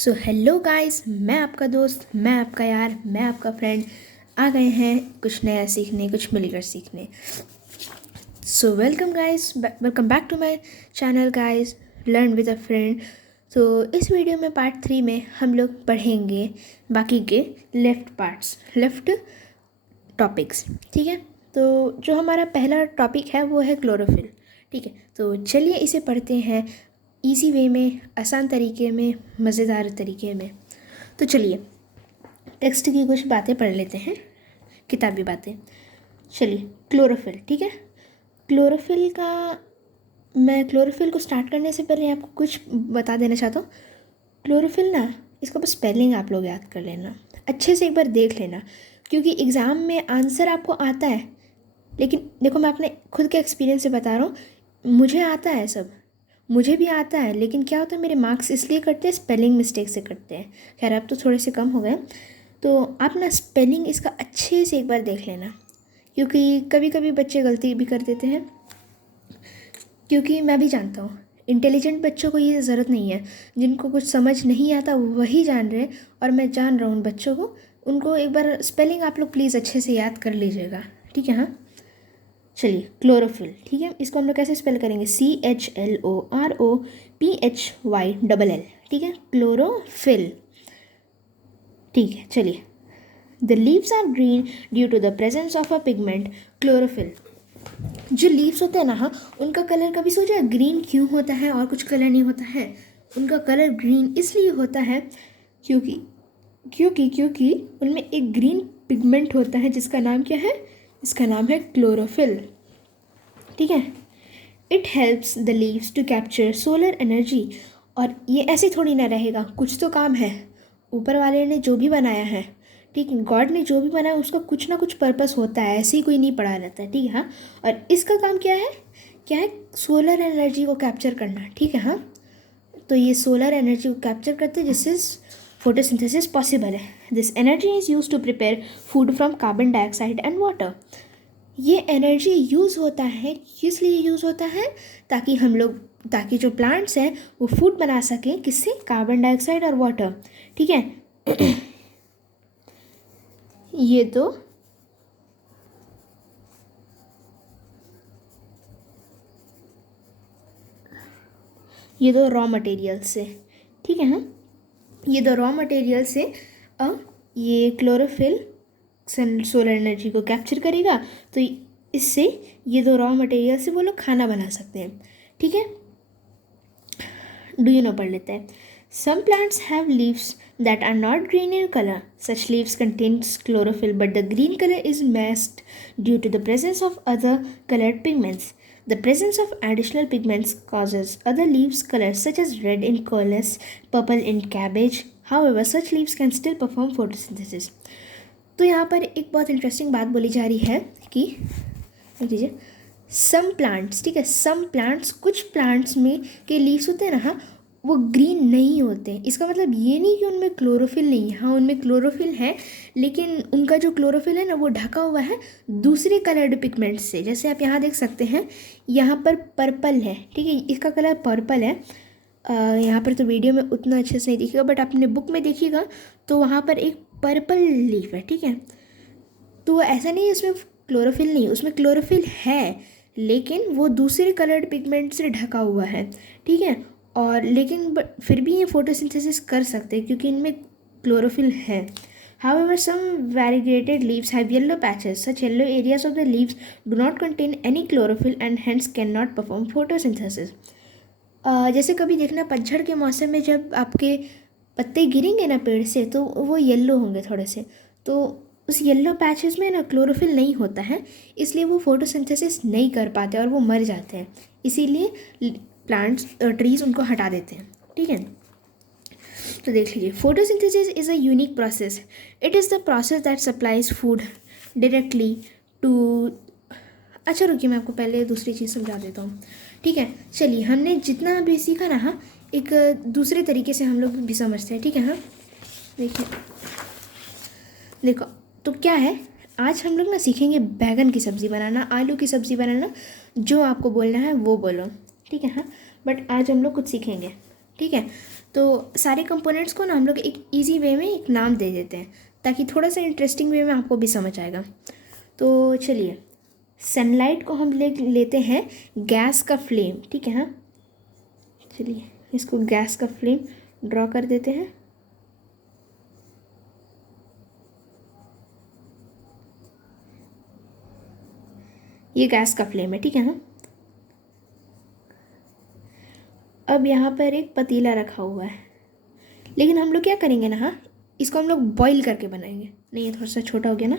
So hello guys, मैं आपका दोस्त, मैं आपका यार, मैं आपका फ्रेंड आ गए हैं कुछ नया सीखने, कुछ मिलकर सीखने। So welcome guys, welcome back to my channel guys, learn with a friend. तो इस वीडियो में पार्ट 3 में हम लोग पढ़ेंगे बाकी के लेफ्ट टॉपिक्स। ठीक है, तो जो हमारा पहला टॉपिक है वो है क्लोरोफिल। ठीक है, तो चलिए इसे पढ़ते हैं इजी वे में, आसान तरीके में, मज़ेदार तरीके में। तो चलिए टेक्स्ट की कुछ बातें पढ़ लेते हैं, किताबी बातें। चलिए क्लोरोफिल। ठीक है, क्लोरोफिल को स्टार्ट करने से पहले आपको कुछ बता देना चाहता हूँ। क्लोरोफिल ना, इसका बस स्पेलिंग आप लोग याद कर लेना, अच्छे से एक बार देख लेना, क्योंकि एग्ज़ाम में आंसर आपको आता है। लेकिन देखो, मैं अपने खुद के एक्सपीरियंस से बता रहा हूँ, मुझे आता है सब, मुझे भी आता है, लेकिन क्या होता है, मेरे मार्क्स इसलिए कटते हैं, स्पेलिंग मिस्टेक से कटते हैं। खैर अब तो थोड़े से कम हो गए। तो आप ना स्पेलिंग इसका अच्छे से एक बार देख लेना, क्योंकि कभी कभी बच्चे गलती भी कर देते हैं। क्योंकि मैं भी जानता हूँ, इंटेलिजेंट बच्चों को ये ज़रूरत नहीं है, जिनको कुछ समझ नहीं आता वही जान रहे हैं, और मैं जान रहा हूँ उन बच्चों को। उनको एक बार स्पेलिंग आप लोग प्लीज़ अच्छे से याद कर लीजिएगा। ठीक है, हाँ। चलिए क्लोरोफिल। ठीक है, इसको हम लोग कैसे स्पेल करेंगे? CHLOROPHYLL। ठीक है, क्लोरोफिल। ठीक है, चलिए। The leaves are green due to the presence of a pigment chlorophyll. जो लीव्स होते हैं ना, हाँ, उनका कलर कभी सोचा ग्रीन क्यों होता है और कुछ कलर नहीं होता है? उनका कलर ग्रीन इसलिए होता है क्योंकि क्योंकि क्योंकि उनमें एक ग्रीन पिगमेंट होता है, जिसका नाम क्या है? इसका नाम है क्लोरोफिल। ठीक है, it helps the leaves to capture solar energy. और ये ऐसे थोड़ी ना रहेगा, कुछ तो काम है। ऊपर वाले ने जो भी बनाया है, ठीक है, गॉड ने जो भी बनाया उसका कुछ ना कुछ पर्पस होता है, ऐसे ही कोई नहीं पड़ा रहता है। ठीक है, हाँ। और इसका काम क्या है? सोलर एनर्जी को कैप्चर करना। ठीक है, हाँ। तो ये सोलर एनर्जी को कैप्चर करते हैं, जिससे फोटोसिंथेसिस पॉसिबल है। This energy is use to prepare food from carbon dioxide and water. ये एनर्जी यूज़ होता है, इसलिए यूज़ होता है ताकि जो प्लांट्स हैं वो फूड बना सकें, किससे? कार्बन डाइऑक्साइड और वाटर। ठीक है। ये तो रॉ मटेरियल से। ठीक है, हाँ। ये दो रॉ मटेरियल से ये क्लोरोफिल सोलर एनर्जी को कैप्चर करेगा, तो इससे ये दो रॉ मटेरियल से वो लोग खाना बना सकते हैं। ठीक है, डू यू नो पढ़ लेते हैं। Some plants have leaves that are not green in colour, such leaves contains chlorophyll, but the green colour is masked due to the presence of other colored pigments. The presence of additional pigments causes other leaves colors such as red in collis, purple in cabbage. However, such leaves can still perform photosynthesis. तो यहाँ पर एक बहुत interesting बात बोली जा रही है कि देखिए, सम प्लांट्स, ठीक है, सम प्लांट्स, कुछ प्लांट्स में के लीव्स होते हैं ना, हाँ, वो ग्रीन नहीं होते। इसका मतलब ये नहीं कि उनमें क्लोरोफिल नहीं है, हाँ उनमें क्लोरोफिल है, लेकिन उनका जो क्लोरोफिल है ना, वो ढका हुआ है दूसरे कलर्ड पिगमेंट्स से। जैसे आप यहाँ देख सकते हैं, यहाँ पर पर्पल है, ठीक है, इसका कलर पर्पल है। यहाँ पर तो वीडियो में उतना अच्छे से नहीं दिखेगा, बट आपने बुक में देखिएगा तो वहाँ पर एक पर्पल लीफ है। ठीक है, तो ऐसा नहीं है उसमें क्लोरोफिल नहीं, उसमें क्लोरोफिल है, लेकिन वो दूसरे कलर्ड पिगमेंट से ढका हुआ है। ठीक है, और लेकिन फिर भी ये फोटोसिंथेसिस कर सकते हैं क्योंकि इनमें क्लोरोफिल है। However, some variegated leaves have yellow patches. Such yellow areas of the leaves do not contain any chlorophyll and hence cannot perform photosynthesis. जैसे कभी देखना, पतझड़ के मौसम में जब आपके पत्ते गिरेंगे ना पेड़ से, तो वो येलो होंगे थोड़े से, तो उस येलो पैचेस में ना क्लोरोफिल नहीं होता है, इसलिए वो फोटोसिंथेसिस नहीं कर पाते और वो मर जाते हैं। इसीलिए प्लांट्स, ट्रीज उनको हटा देते हैं। ठीक है, तो देख लीजिए, photosynthesis is a unique process. It is the process that supplies food directly to. अच्छा रुकिए, मैं आपको पहले दूसरी चीज़ समझा देता हूँ। ठीक है, चलिए, हमने जितना भी सीखा ना, हाँ, एक दूसरे तरीके से हम लोग भी समझते हैं। ठीक है, हाँ, देखिए, देखो, तो क्या है, आज हम लोग ना सीखेंगे बैगन की सब्ज़ी बनाना, आलू की सब्ज़ी बनाना, जो आपको बोलना है वो बोलो। ठीक है, हाँ, बट आज हम लोग कुछ सीखेंगे। ठीक है, तो सारे कंपोनेंट्स को ना हम लोग एक इजी वे में एक नाम दे देते हैं ताकि थोड़ा सा इंटरेस्टिंग वे में आपको भी समझ आएगा। तो चलिए, सनलाइट को हम लेते हैं गैस का फ्लेम, ठीक है। हाँ, चलिए इसको गैस का फ्लेम ड्रॉ कर देते हैं। ये गैस का फ्लेम है, ठीक है। हाँ, अब यहाँ पर एक पतीला रखा हुआ है, लेकिन हम लोग क्या करेंगे ना, हाँ, इसको हम लोग बॉईल करके बनाएंगे। नहीं, ये थोड़ा सा छोटा हो गया ना।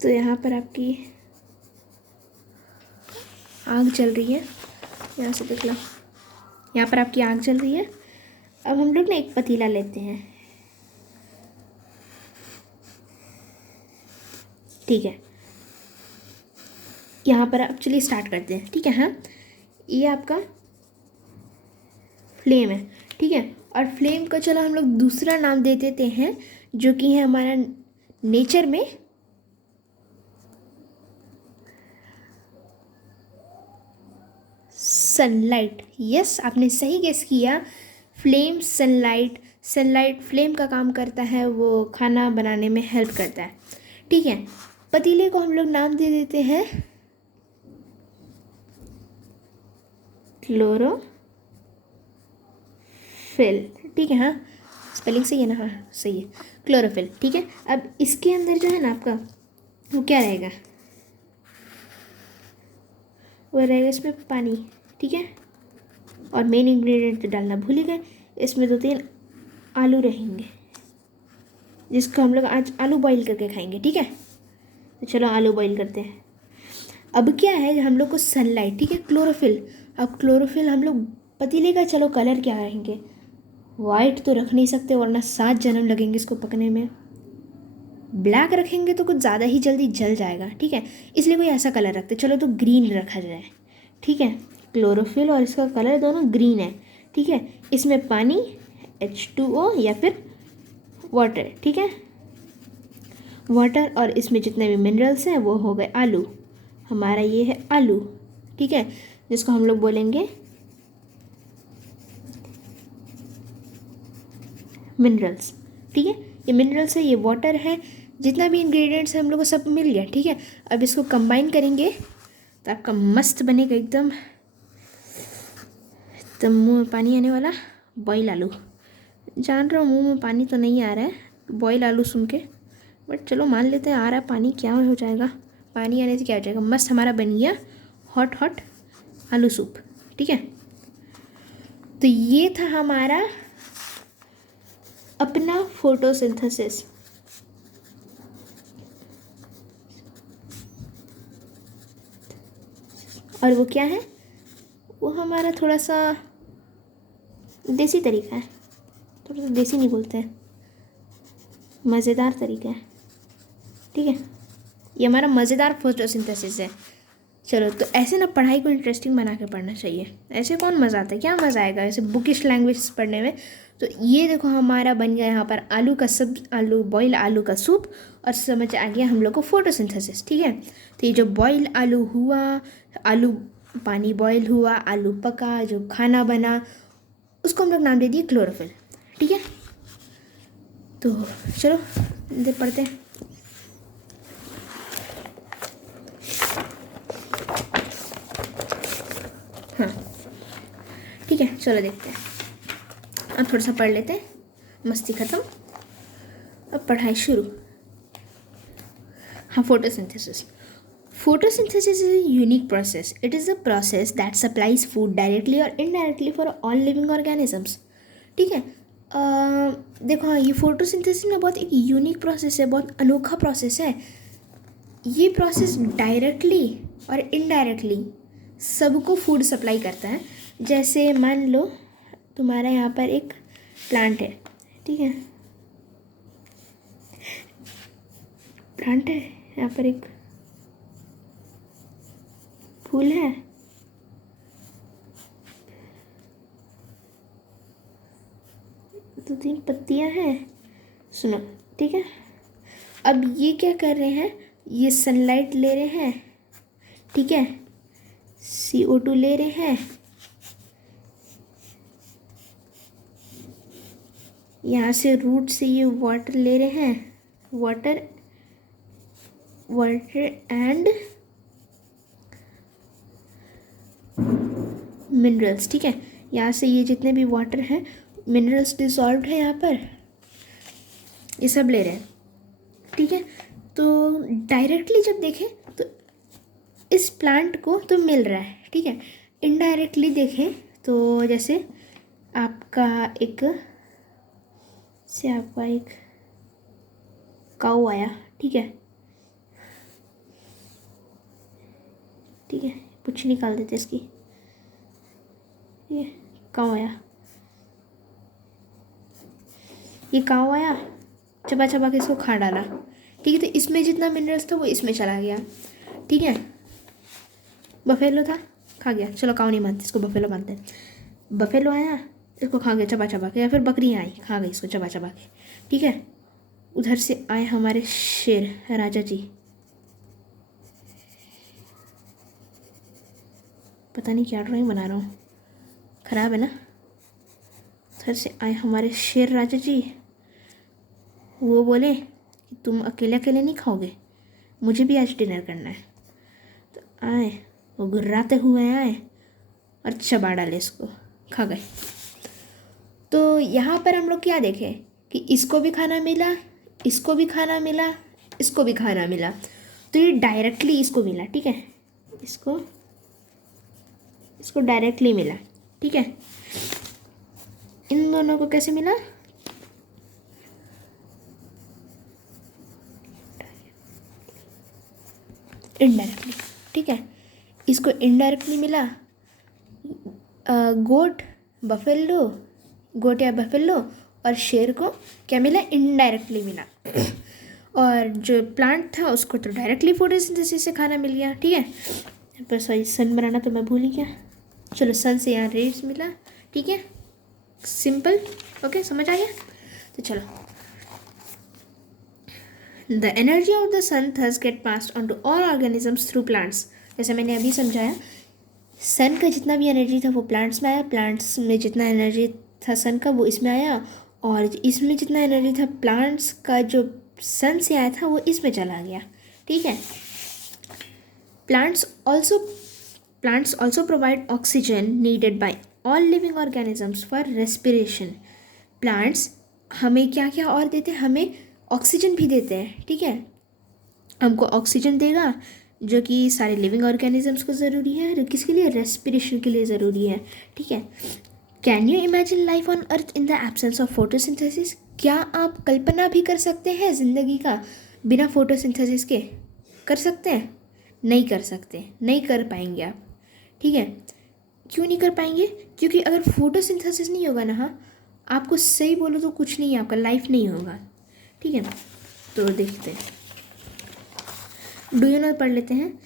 तो यहाँ पर आपकी आग चल रही है, यहाँ से देख लो, यहाँ पर आपकी आग चल रही है। अब हम लोग ना एक पतीला लेते हैं, ठीक है। यहाँ पर आप चलिए स्टार्ट करते हैं, ठीक है। हाँ, ये आपका फ्लेम है, ठीक है। और फ्लेम का चलो हम लोग दूसरा नाम दे देते हैं, जो कि है हमारा नेचर में सनलाइट। यस, आपने सही गेस किया, फ्लेम सनलाइट। सनलाइट फ्लेम का काम करता है, वो खाना बनाने में हेल्प करता है, ठीक है। पतीले को हम लोग नाम दे देते हैं क्लोरोफिल, ठीक है। हाँ, स्पेलिंग सही है ना? हाँ सही है, क्लोरोफिल, ठीक है। अब इसके अंदर जो है ना आपका, वो क्या रहेगा, वो रहेगा इसमें पानी, ठीक है। और मेन इंग्रेडिएंट तो डालना भूल ही गए, इसमें 2-3 आलू रहेंगे, जिसको हम लोग आज आलू बॉईल करके खाएंगे, ठीक है। तो चलो आलू बॉईल करते हैं। अब क्या है, हम लोग को सनलाइट, ठीक है, क्लोरोफिल। अब क्लोरोफिल हम लोग पतीले का चलो कलर क्या रहेंगे, वाइट तो रख नहीं सकते वरना 7 जन्म लगेंगे इसको पकने में। ब्लैक रखेंगे तो कुछ ज़्यादा ही जल्दी जल जाएगा, ठीक है, इसलिए कोई ऐसा कलर रखते। चलो तो ग्रीन रखा जाए, ठीक है। क्लोरोफिल और इसका कलर दोनों ग्रीन है, ठीक है। इसमें पानी H2O या फिर वाटर, ठीक है, वाटर। और इसमें जितने भी मिनरल्स हैं वो हो गए आलू। हमारा ये है आलू, ठीक है, जिसको हम लोग बोलेंगे मिनरल्स, ठीक है। ये मिनरल्स है, ये वाटर है, जितना भी इंग्रेडिएंट्स है हम लोग को सब मिल गया, ठीक है। अब इसको कंबाइन करेंगे तो आपका मस्त बनेगा एकदम एकदम मुँह में पानी आने वाला बॉयल आलू। जान रहा हूँ मुँह में पानी तो नहीं आ रहा है बॉयल आलू सुन के, बट चलो मान लेते हैं आ रहा है पानी। क्या हो जाएगा, पानी आने से क्या हो जाएगा, मस्त हमारा बन गया हॉट हॉट आलू सूप, ठीक है। तो ये था हमारा अपना फोटोसिंथेसिस। और वो क्या है, वो हमारा थोड़ा सा देसी तरीका है, थोड़ा सा देसी नहीं बोलते हैं, मज़ेदार तरीका है, ठीक है। ये हमारा मज़ेदार फोटोसिंथेसिस है। चलो, तो ऐसे ना पढ़ाई को इंटरेस्टिंग बना के पढ़ना चाहिए, ऐसे कौन मज़ा आता है, क्या मज़ा आएगा ऐसे बुकिश लैंग्वेज पढ़ने में। तो ये देखो हमारा बन गया यहाँ पर आलू का आलू बॉयल आलू का सूप, और समझ आ गया हम लोग को फोटोसिंथेसिस, ठीक है। तो ये जो बॉयल आलू हुआ, आलू पानी बॉयल हुआ, आलू पका, जो खाना बना, उसको हम लोग नाम दे दिए क्लोरोफिल, ठीक है। तो चलो पढ़ते हैं। हाँ ठीक है, चलो देखते हैं। अब थोड़ा सा पढ़ लेते हैं, मस्ती ख़त्म, अब पढ़ाई शुरू। हाँ, photosynthesis. Photosynthesis is a unique process. It is a process that supplies food directly or indirectly for all living organisms. ठीक है। देखो, हाँ, ये फोटोसिंथेसिस ना बहुत एक यूनिक प्रोसेस है, बहुत अनोखा प्रोसेस है। ये प्रोसेस डायरेक्टली और इनडायरेक्टली सबको फूड सप्लाई करता है। जैसे मान लो तुम्हारा यहाँ पर एक प्लांट है, ठीक है, प्लांट है, यहाँ पर एक फूल है, दो तीन पत्तियां हैं, सुनो, ठीक है। अब ये क्या कर रहे हैं, ये सनलाइट ले रहे हैं, ठीक है, CO2 ले रहे हैं, यहाँ से रूट से ये वाटर ले रहे हैं, वाटर एंड मिनरल्स, ठीक है, यहाँ से ये जितने भी वाटर हैं, मिनरल्स डिसॉल्व है यहाँ पर, ये सब ले रहे हैं, ठीक है। तो डायरेक्टली जब देखें तो इस प्लांट को तो मिल रहा है, ठीक है। इनडायरेक्टली देखें तो जैसे आपका एक काऊ आया, ठीक है, ठीक है, पूछ निकाल देते इसकी, ये काऊ आया, ये काऊ आया, चबा चबा के इसको खा डाला, ठीक है। तो इसमें जितना मिनरल्स था वो इसमें चला गया, ठीक है। बफेलो था, खा गया, चलो काऊ नहीं मानते, इसको बफेलो मानते हैं। बफेलो आया, इसको खा गया चबा चबा के, या फिर बकरियाँ आई, खा गई इसको चबा चबा के, ठीक है। उधर से आए हमारे शेर राजा जी, पता नहीं क्या ड्राइंग बना रहा हूँ, ख़राब है ना। उधर से आए हमारे शेर राजा जी, वो बोले कि तुम अकेले अकेले नहीं खाओगे, मुझे भी आज डिनर करना है। तो आए, वो गुर्राते हुए आए और चबा डाले इसको, खा गए। तो यहाँ पर हम लोग क्या देखें कि इसको भी खाना मिला, इसको भी खाना मिला, इसको भी खाना मिला, तो ये डायरेक्टली इसको मिला, ठीक है, इसको डायरेक्टली मिला, ठीक है। इन दोनों को कैसे मिला, इनडायरेक्टली, ठीक है। इसको इनडायरेक्टली मिला, गोट या बफेलो और शेर को क्या मिला, इनडायरेक्टली मिला। और जो प्लांट था उसको तो डायरेक्टली फोटोसिंथेसिस से खाना मिल गया, ठीक है। पर सॉरी, सन बनाना तो मैं भूल ही गया, चलो सन से यहाँ रेज मिला, ठीक है, सिंपल, ओके, समझ आ गया। तो चलो, the energy of the sun thus get passed on to all organisms through plants. जैसे मैंने अभी समझाया, सन का जितना भी एनर्जी था वो प्लांट्स में आया, प्लांट्स में जितना एनर्जी था सन का वो इसमें आया, और इसमें जितना एनर्जी था प्लांट्स का जो सन से आया था वो इसमें चला गया, ठीक है। Plants also provide oxygen needed bye all living organisms for respiration. Plants हमें क्या क्या और देते हैं, हमें ऑक्सीजन भी देते हैं, ठीक है। हमको ऑक्सीजन देगा जो कि सारे लिविंग ऑर्गेनिजम्स को ज़रूरी है, और किसके लिए, रेस्पिरेशन के लिए ज़रूरी है, ठीक है। Can you imagine life on earth in the absence of photosynthesis. क्या आप कल्पना भी कर सकते हैं ज़िंदगी का बिना फोटोसिंथेसिस के, कर सकते हैं, नहीं कर सकते, नहीं कर पाएंगे आप, ठीक है। क्यों नहीं कर पाएंगे, क्योंकि अगर फोटोसिंथेसिस नहीं होगा ना, हाँ, आपको सही बोलो तो कुछ नहीं है, आपका लाइफ नहीं होगा, ठीक है। तो देखते हैं, डू यू नो पढ़ लेते हैं।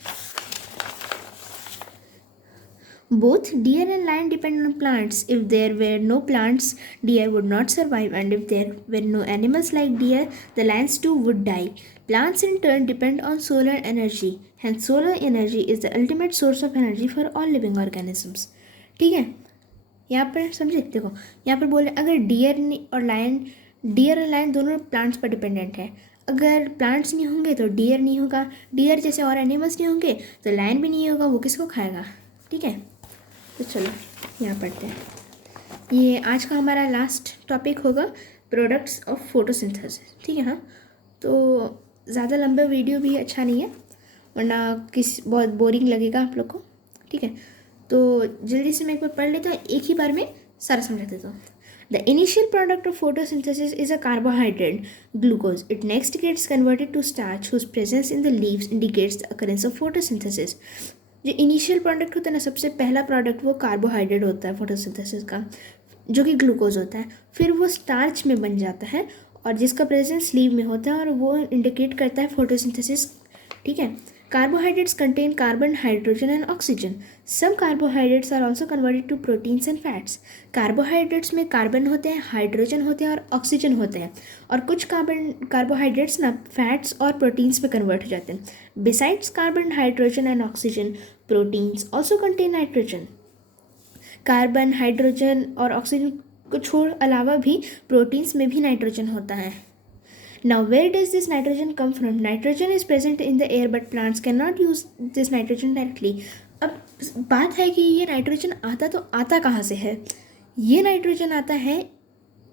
Both deer and lion depend on plants. If there were no plants, deer would not survive, and if there were no animals like deer, the lions too would die. Plants in turn depend on solar energy. Hence, solar energy is the ultimate source of energy for all living organisms. ठीक है, यहाँ पर समझे, देखो यहाँ पर बोले अगर डियर और लायन दोनों प्लांट्स पर डिपेंडेंट है। अगर प्लांट्स नहीं होंगे तो डियर नहीं होगा, डियर जैसे और एनिमल्स नहीं होंगे तो लायन भी नहीं होगा, वो किसको खाएगा, ठीक है। तो चलो यहाँ पढ़ते हैं, ये आज का हमारा लास्ट टॉपिक होगा, प्रोडक्ट्स ऑफ फोटोसिंथेसिस, ठीक है। हाँ, तो ज़्यादा लंबा वीडियो भी अच्छा नहीं है, वरना बहुत बोरिंग लगेगा आप लोग को, ठीक है। तो जल्दी से मैं एक बार पढ़ लेता हूँ, एक ही बार में सारा समझा देता हूँ। The initial product of photosynthesis is a carbohydrate, glucose. It next gets converted to starch, whose presence in the leaves indicates the occurrence of photosynthesis. जो इनिशियल प्रोडक्ट होता है ना, सबसे पहला प्रोडक्ट वो कार्बोहाइड्रेट होता है फोटोसिंथेसिस का, जो कि ग्लूकोज होता है, फिर वो स्टार्च में बन जाता है और जिसका प्रेजेंस लीव में होता है, और वो इंडिकेट करता है फोटोसिंथेसिस ठीक है। Carbohydrates contain carbon, hydrogen and oxygen. Some carbohydrates are also converted to proteins and fats. Carbohydrates में कार्बन होते हैं, हाइड्रोजन होते हैं और ऑक्सीजन होते हैं, और कुछ कार्बोहाइड्रेट्स ना फैट्स और प्रोटीन्स में कन्वर्ट हो जाते हैं। Besides carbon, hydrogen and oxygen, proteins also contain nitrogen. Carbon, hydrogen और ऑक्सीजन को छोड़ अलावा भी प्रोटीन्स में भी नाइट्रोजन होता है। Now, where does this nitrogen come from? Nitrogen is present in the air, but plants cannot use this nitrogen directly. अब बात है कि ये नाइट्रोजन आता कहाँ से है? ये नाइट्रोजन आता है,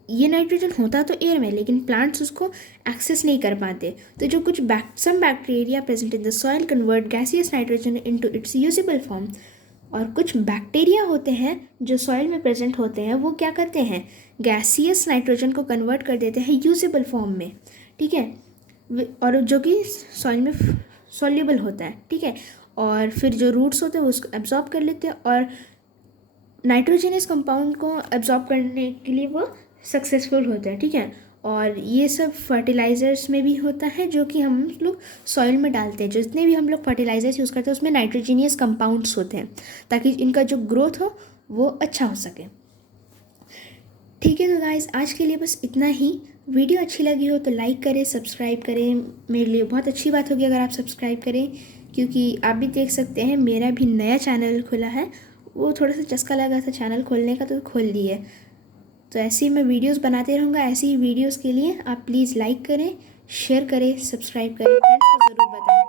ये नाइट्रोजन होता तो एयर में, लेकिन प्लांट्स उसको एक्सेस नहीं कर पाते। तो जो कुछ some bacteria present in the soil convert gaseous nitrogen into its usable form. और कुछ बैक्टीरिया होते हैं जो सॉइल में प्रेजेंट होते हैं, वो क्या करते हैं, गैसियस नाइट्रोजन को कन्वर्ट कर देते हैं यूजेबल फॉर्म में, ठीक है, और जो कि सॉइल में सॉल्युबल होता है, ठीक है। और फिर जो रूट्स होते हैं वो उसको एब्जॉर्ब कर लेते हैं और नाइट्रोजनस कंपाउंड को एब्जॉर्ब करने के लिए वो सक्सेसफुल होते हैं, ठीक है। और ये सब फर्टिलाइज़र्स में भी होता है जो कि हम लोग सॉइल में डालते हैं। जितने भी हम लोग फर्टिलाइज़र्स यूज़ करते हैं उसमें नाइट्रोजीनियस कंपाउंड्स होते हैं ताकि इनका जो ग्रोथ हो वो अच्छा हो सके, ठीक है। तो गाइस आज के लिए बस इतना ही। वीडियो अच्छी लगी हो तो लाइक करें, सब्सक्राइब करें। मेरे लिए बहुत अच्छी बात होगी अगर आप सब्सक्राइब करें, क्योंकि आप भी देख सकते हैं मेरा भी नया चैनल खुला है, वो थोड़ा सा चस्का लगा था चैनल खोलने का तो खोल दिया। तो ऐसे ही मैं वीडियोस बनाते रहूँगा। ऐसी ही वीडियोस के लिए आप प्लीज़ लाइक करें, शेयर करें, सब्सक्राइब करें, फ्रेंड्स को ज़रूर बताएं,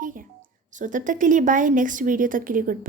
ठीक है। सो तब तक के लिए बाय, नेक्स्ट वीडियो तक के लिए गुड बाय।